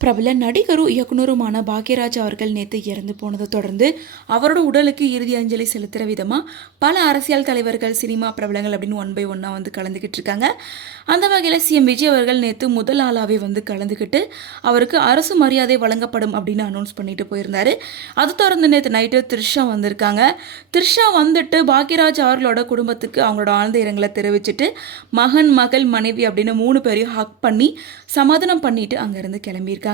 பிரபல நடிகரும் இயக்குனருமான பாக்யராஜ் அவர்கள் நேற்று இறந்து போனதை தொடர்ந்து அவரோட உடலுக்கு இறுதி அஞ்சலி செலுத்துகிற விதமாக பல அரசியல் தலைவர்கள், சினிமா பிரபலங்கள் அப்படின்னு ஒன் பை ஒன்னாக வந்து கலந்துக்கிட்டு இருக்காங்க. அந்த வகையில் சிஎம் விஜய் அவர்கள் நேற்று முதல் ஆளாகவே வந்து கலந்துக்கிட்டு அவருக்கு அரசு மரியாதை வழங்கப்படும் அப்படின்னு அனௌன்ஸ் பண்ணிட்டு போயிருந்தாரு. அதை தொடர்ந்து நேற்று நைட்டு த்ரிஷா வந்திருக்காங்க. த்ரிஷா வந்துட்டு பாக்யராஜ் அவர்களோட குடும்பத்துக்கு அவங்களோட ஆழ்ந்த இரங்கலை தெரிவிச்சுட்டு மகன், மகள், மனைவி அப்படின்னு 3 பேரையும் ஹக் பண்ணி சமாதானம் பண்ணிட்டு அங்கேருந்து கிளம்பியிருக்காங்க.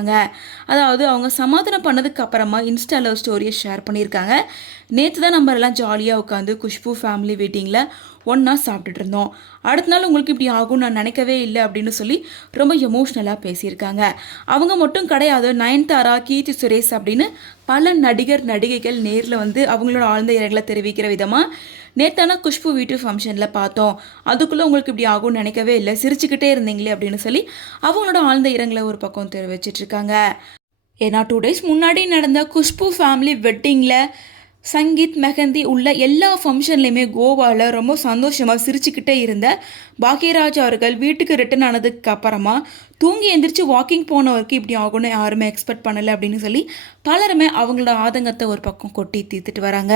அதாவது அவங்க சமாதானம் பண்ணதுக்கு அப்புறமா இன்ஸ்டால ஸ்டோரியை ஷேர் பண்ணியிருக்காங்க. நேற்று தான் நம்ம எல்லாம் ஜாலியாக உட்காந்து குஷ்பு ஃபேமிலி வெட்டிங்கில் ஒன்றா சாப்பிட்டுட்டு இருந்தோம். அடுத்த நாள் உங்களுக்கு இப்படி ஆகும் நான் நினைக்கவே இல்லை அப்படின்னு சொல்லி ரொம்ப எமோஷ்னலாக பேசியிருக்காங்க. அவங்க மட்டும் கிடையாது, நயன்தாரா, கீர்த்தி சுரேஷ் அப்படின்னு பல நடிகைகள் நேரில் வந்து அவங்களோட ஆழ்ந்த இரங்கலை தெரிவிக்கிற விதமாக நேத்தான குஷ்பு வீட்டு ஃபங்க்ஷனில் பார்த்தோம், அதுக்குள்ளே உங்களுக்கு இப்படி ஆகும்னு நினைக்கவே இல்லை, சிரிச்சுக்கிட்டே இருந்தீங்களே அப்படின்னு சொல்லி அவங்களோட ஆழ்ந்த இரங்கலை ஒரு பக்கம் தெரிவிச்சிட்ருக்காங்க. ஏன்னா 2 days முன்னாடி நடந்த குஷ்பு ஃபேமிலி வெட்டிங்கில் சங்கீத், மெஹந்தி உள்ள எல்லா ஃபங்க்ஷன்லையுமே கோவாவில் ரொம்ப சந்தோஷமாக சிரிச்சுக்கிட்டே இருந்த பாக்யராஜ் அவர்கள் வீட்டுக்கு ரிட்டர்ன் ஆனதுக்கு அப்புறமா தூங்கி எந்திரிச்சு வாக்கிங் போனவருக்கு இப்படி ஆகும்னு யாருமே எக்ஸ்பெக்ட் பண்ணலை அப்படின்னு சொல்லி பலருமே அவங்களோட ஆதங்கத்தை ஒரு பக்கம் கொட்டி தீர்த்துட்டு வராங்க.